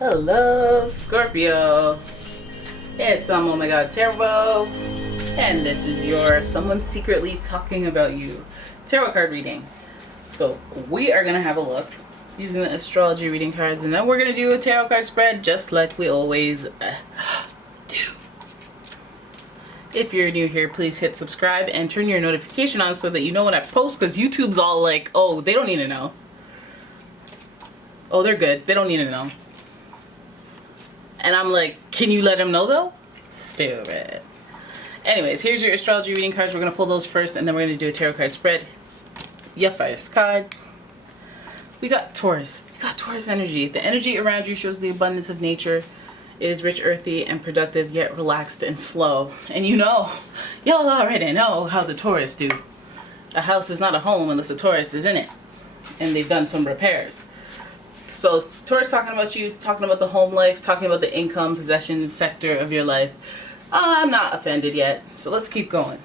Hello, Scorpio. It's umomgtarot, and this is your someone secretly talking about you tarot card reading. So we are gonna have a look using the astrology reading cards, and then we're gonna do a tarot card spread just like we always do. If you're new here, please hit subscribe and turn your notification on so that you know when I post, because YouTube's all like, oh, they don't need to know. Oh, they're good. They don't need to know. And I'm like, can you let them know though? Stupid. Anyways, here's your astrology reading cards. We're going to pull those first, and then we're going to do a tarot card spread. Your first card. We got Taurus. We got Taurus energy. The energy around you shows the abundance of nature. It is rich, earthy, and productive, yet relaxed and slow. And you know, y'all already know how the Taurus do. A house is not a home unless a Taurus is in it. And they've done some repairs. So Taurus talking about you, talking about the home life, talking about the income, possession sector of your life. I'm not offended yet, so let's keep going.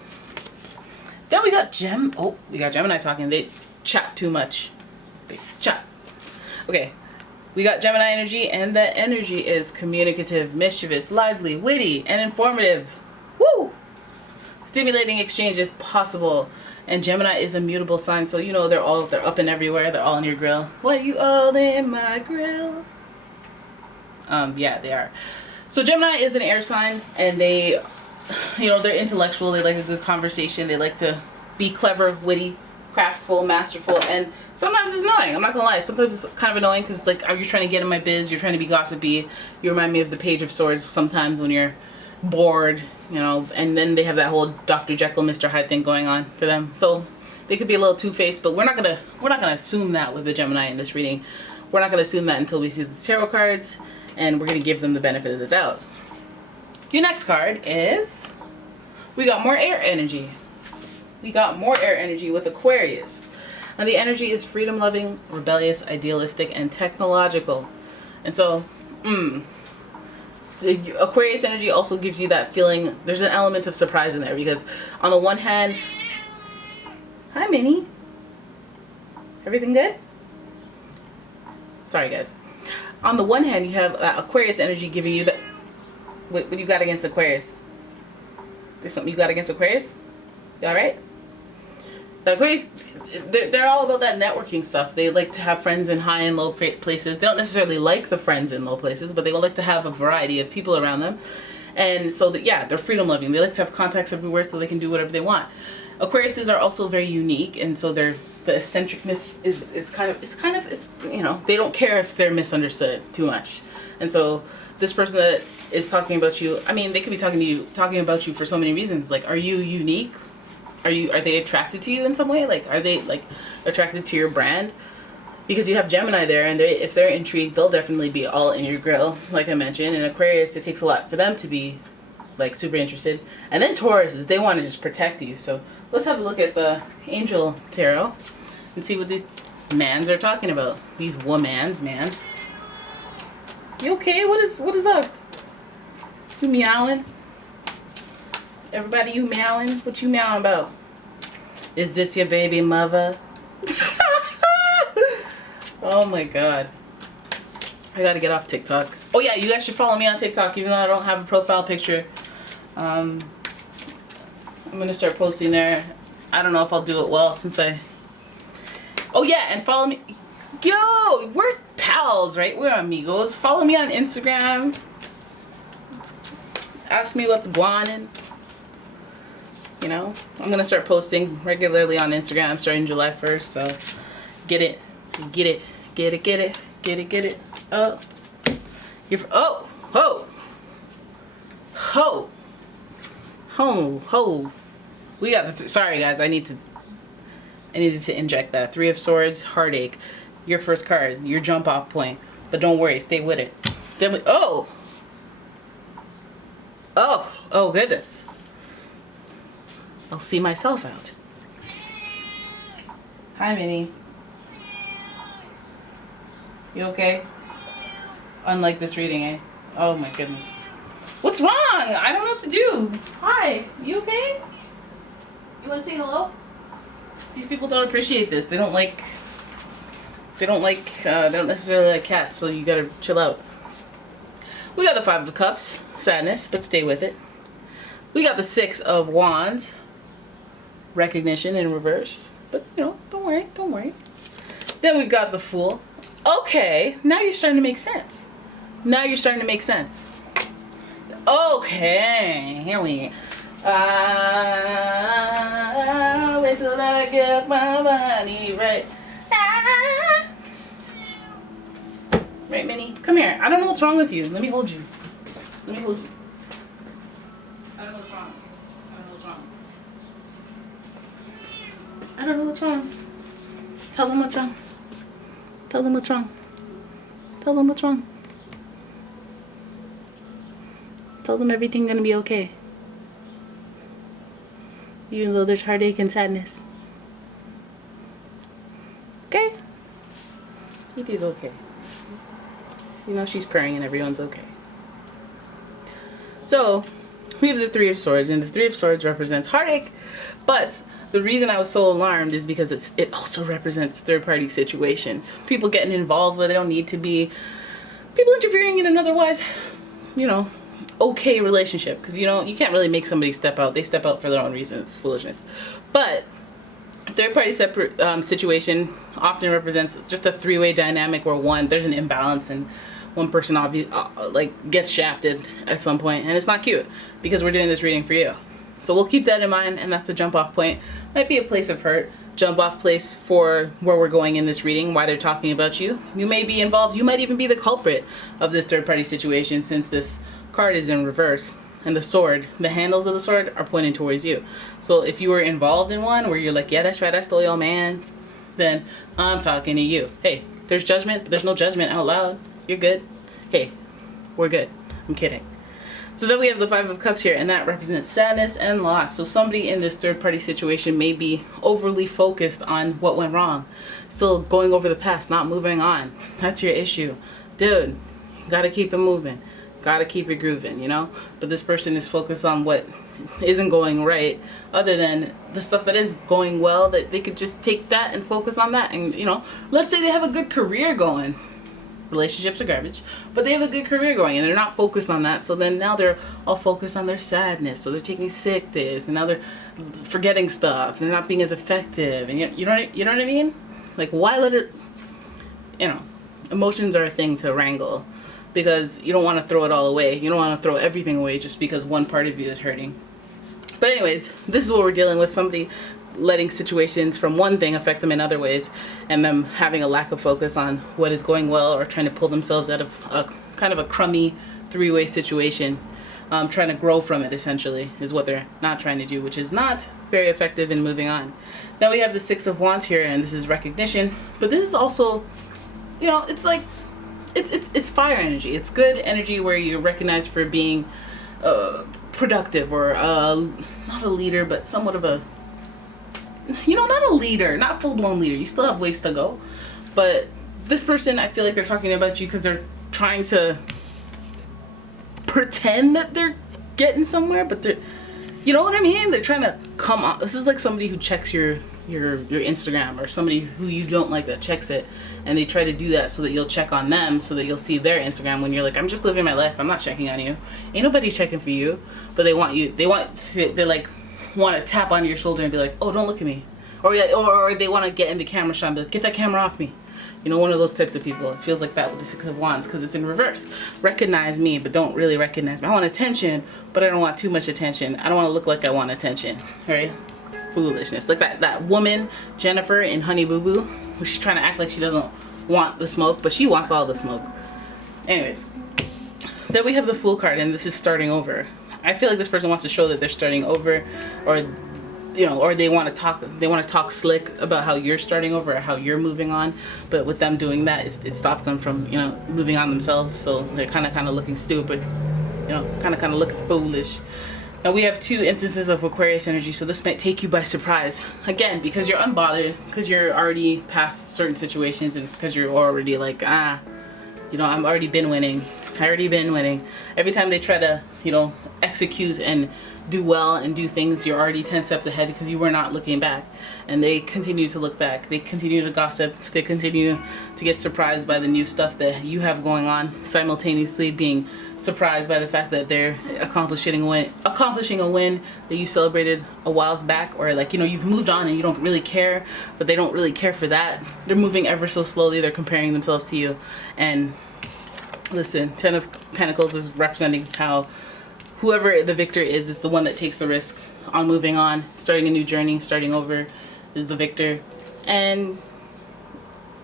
Then we got Gemini talking. They chat too much. They chat. Okay, we got Gemini energy, and that energy is communicative, mischievous, lively, witty, and informative. Woo! Stimulating exchange is possible. And Gemini is a mutable sign, so you know they're up and everywhere. They're all in your grill. What, you all in my grill? Yeah, they are. So Gemini is an air sign, and they, they're intellectual. They like a good conversation. They like to be clever, witty, craftful, masterful, and sometimes it's annoying. I'm not gonna lie. Sometimes it's kind of annoying because it's like, are you trying to get in my biz? You're trying to be gossipy. You remind me of the Page of Swords sometimes when you're bored, and then they have that whole Dr. Jekyll, Mr. Hyde thing going on for them. So they could be a little two-faced, but we're not gonna assume that with the Gemini in this reading. We're not gonna assume that until we see the tarot cards, and we're gonna give them the benefit of the doubt. Your next card is, we got more air energy. We got more air energy with Aquarius. And the energy is freedom-loving, rebellious, idealistic, and technological. And so, the Aquarius energy also gives you that feeling. There's an element of surprise in there because on the one hand, hi Minnie, everything good? Sorry guys. On the one hand, you have Aquarius energy giving you that. What do you got against Aquarius? There's something you got against Aquarius? You alright? The Aquarius, they're all about that networking stuff. They like to have friends in high and low places. They don't necessarily like the friends in low places, but they will like to have a variety of people around them. And so, they're freedom loving. They like to have contacts everywhere so they can do whatever they want. Aquariuses are also very unique, and so the eccentricness is kind of, they don't care if they're misunderstood too much. And so this person that is talking about you, they could be talking about you for so many reasons. Like, are you unique? Are they attracted to you in some way? Like, are they attracted to your brand? Because you have Gemini there, and if they're intrigued, they'll definitely be all in your grill, like I mentioned. And Aquarius, it takes a lot for them to be super interested. And then Tauruses, they want to just protect you. So let's have a look at the Angel Tarot and see what these mans are talking about. These mans. You okay? What is up? You meowing? Everybody, you meowing? What you meowing about? Is this your baby mother? Oh my god. I gotta get off TikTok. Oh yeah, you guys should follow me on TikTok even though I don't have a profile picture. I'm gonna start posting there. I don't know if I'll do it well since Oh yeah, and follow me. Yo, we're pals, right? We're amigos. Follow me on Instagram. Ask me what's guanin'. I'm gonna start posting regularly on Instagram starting July 1st, so get it. Ho. We got sorry guys, I needed to inject that. 3 of Swords, heartache. Your first card, your jump off point. But don't worry, stay with it. Then oh goodness. I'll see myself out. Hi, Minnie. You okay? Unlike this reading, eh? Oh my goodness. What's wrong? I don't know what to do. Hi. You okay? You want to say hello? These people don't appreciate this. They don't necessarily like cats, so you gotta chill out. We got the Five of Cups, sadness, but stay with it. We got the Six of Wands, recognition in reverse, but you know, don't worry, don't worry. Then we've got the Fool. Okay, now you're starting to make sense. Now you're starting to make sense. Okay, here we wait till I get my money right. Right, Minnie? Come here. I don't know what's wrong with you. Let me hold you. Let me hold you. I don't know what's wrong. I don't know what's wrong. I don't know what's wrong. Tell them what's wrong. Tell them what's wrong. Tell them what's wrong. Tell them everything's gonna be okay. Even though there's heartache and sadness. Okay? Kitty's okay. You know, she's purring and everyone's okay. So, we have the Three of Swords, and the Three of Swords represents heartache, but the reason I was so alarmed is because it also represents third-party situations. People getting involved where they don't need to be. People interfering in an otherwise, you know, okay relationship. Because, you know, you can't really make somebody step out. They step out for their own reasons. Foolishness. But third-party situation often represents just a three-way dynamic where there's an imbalance and one person like gets shafted at some point, and it's not cute because we're doing this reading for you. So we'll keep that in mind, and that's the jump off point. Might be a place of hurt, jump off place for where we're going in this reading, why they're talking about you. You may be involved, you might even be the culprit of this third party situation, since this card is in reverse and the sword, the handles of the sword are pointing towards you. So if you were involved in one where you're like, yeah, that's right, I stole your man, then I'm talking to you. Hey, there's judgment, but there's no judgment out loud. You're good. Hey, we're good. I'm kidding. So then we have the Five of Cups here, and that represents sadness and loss. So somebody in this third-party situation may be overly focused on what went wrong. Still going over the past, not moving on. That's your issue. Dude, gotta keep it moving. Gotta keep it grooving, you know? But this person is focused on what isn't going right, other than the stuff that is going well, that they could just take that and focus on that. And, you know, let's say they have a good career going. Relationships are garbage, but they have a good career going and they're not focused on that. So then now they're all focused on their sadness. So they're taking sick days, and now they're forgetting stuff. They're not being as effective, and you know what I mean? Like, why let it? You know, emotions are a thing to wrangle, because you don't want to throw it all away. You don't want to throw everything away just because one part of you is hurting. But anyways, this is what we're dealing with. Somebody letting situations from one thing affect them in other ways, and them having a lack of focus on what is going well, or trying to pull themselves out of a kind of a crummy three-way situation, trying to grow from it, essentially, is what they're not trying to do, which is not very effective in moving on. Then we have the Six of Wands here, and this is recognition, but this is also, you know, it's like it's fire energy. It's good energy where you're recognized for being productive, or not a leader, but somewhat of a, you know, not a leader, not full-blown leader. You still have ways to go. But this person, I feel like they're talking about you because they're trying to pretend that they're getting somewhere, but they're, you know what I mean? They're trying to come on. This is like somebody who checks your Instagram, or somebody who you don't like that checks it, and they try to do that so that you'll check on them, so that you'll see their Instagram when you're like, I'm just living my life. I'm not checking on you. Ain't nobody checking for you. But they want you. They like want to tap on your shoulder and be like, oh, don't look at me. Or they want to get in the camera shot and be like, get that camera off me. You know, one of those types of people. It feels like that with the Six of Wands, because it's in reverse. Recognize me, but don't really recognize me. I want attention, but I don't want too much attention. I don't want to look like I want attention. Right? Foolishness. Like that woman, Jennifer, in Honey Boo Boo, where she's trying to act like she doesn't want the smoke, but she wants all the smoke. Anyways. Then we have the Fool card, and this is starting over. I feel like this person wants to show that they're starting over, or, you know, or they want to talk slick about how you're starting over, or how you're moving on. But with them doing that, it stops them from, you know, moving on themselves. So they're kind of looking stupid, you know, kind of looking foolish. Now we have two instances of Aquarius energy, so this might take you by surprise. Again, because you're unbothered, because you're already past certain situations, and because you're already like, you know, I've already been winning. already been winning. Every time they try to, you know, execute and do well and do things, you're already 10 steps ahead because you were not looking back. And they continue to look back. They continue to gossip. They continue to get surprised by the new stuff that you have going on, simultaneously being surprised by the fact that they're accomplishing a win that you celebrated a while back, or like, you know, you've moved on and you don't really care, but they don't really care for that. They're moving ever so slowly. They're comparing themselves to you. And listen, 10 of Pentacles is representing how whoever the victor is the one that takes the risk on moving on, starting a new journey, starting over, is the victor. And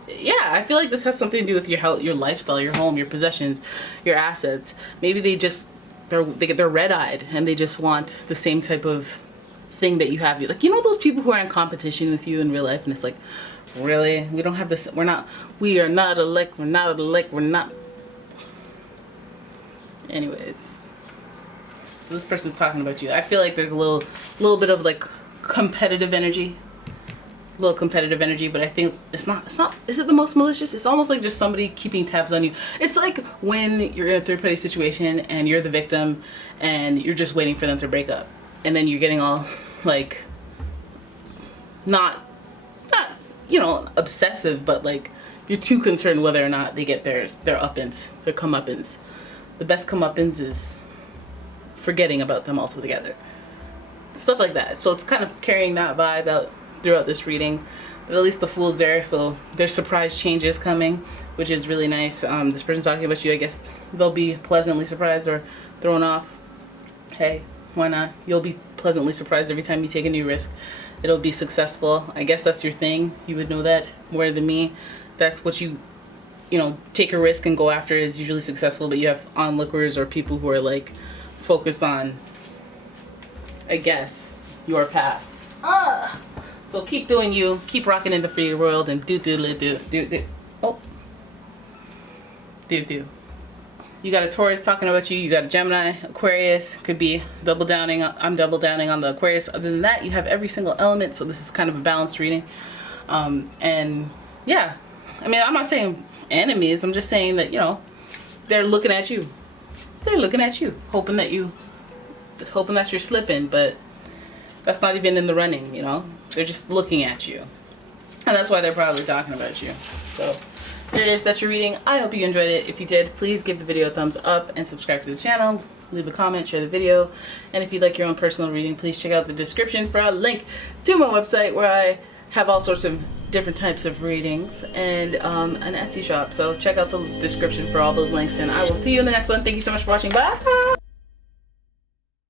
yeah, I feel like this has something to do with your health, your lifestyle, your home, your possessions, your assets. Maybe they're red-eyed and they just want the same type of thing that you have. Like, you know those people who are in competition with you in real life, and it's like, really? We don't have this. We are not alike. We're not alike. We're not. Anyways, so this person's talking about you. I feel like there's a little bit of like competitive energy. Little competitive energy, but I think it's not, is it the most malicious? It's almost like just somebody keeping tabs on you. It's like when you're in a third party situation and you're the victim and you're just waiting for them to break up, and then you're getting all like not you know, obsessive, but like you're too concerned whether or not they get their uppance, their comeuppance. The best comeuppance is forgetting about them altogether, stuff like that. So it's kind of carrying that vibe out throughout this reading, but at least the Fool's there, so there's surprise changes coming, which is really nice. This person talking about you, I guess they'll be pleasantly surprised or thrown off. Hey, why not? You'll be pleasantly surprised every time you take a new risk. It'll be successful. I guess that's your thing. You would know that more than me. That's what you know, take a risk and go after is usually successful, but you have onlookers or people who are like focused on, I guess, your past. So keep doing you, keep rocking in the free world, and do. Oh, do. You got a Taurus talking about you. You got a Gemini, Aquarius. Could be double downing. I'm double downing on the Aquarius. Other than that, you have every single element. So this is kind of a balanced reading. And yeah, I mean, I'm not saying enemies. I'm just saying that, you know, they're looking at you. They're looking at you, hoping that you're slipping, but that's not even in the running, you know. They're just looking at you. And that's why they're probably talking about you. So there it is. That's your reading. I hope you enjoyed it. If you did, please give the video a thumbs up and subscribe to the channel. Leave a comment, share the video. And if you'd like your own personal reading, please check out the description for a link to my website where I have all sorts of different types of readings and an Etsy shop. So check out the description for all those links, and I will see you in the next one. Thank you so much for watching. Bye!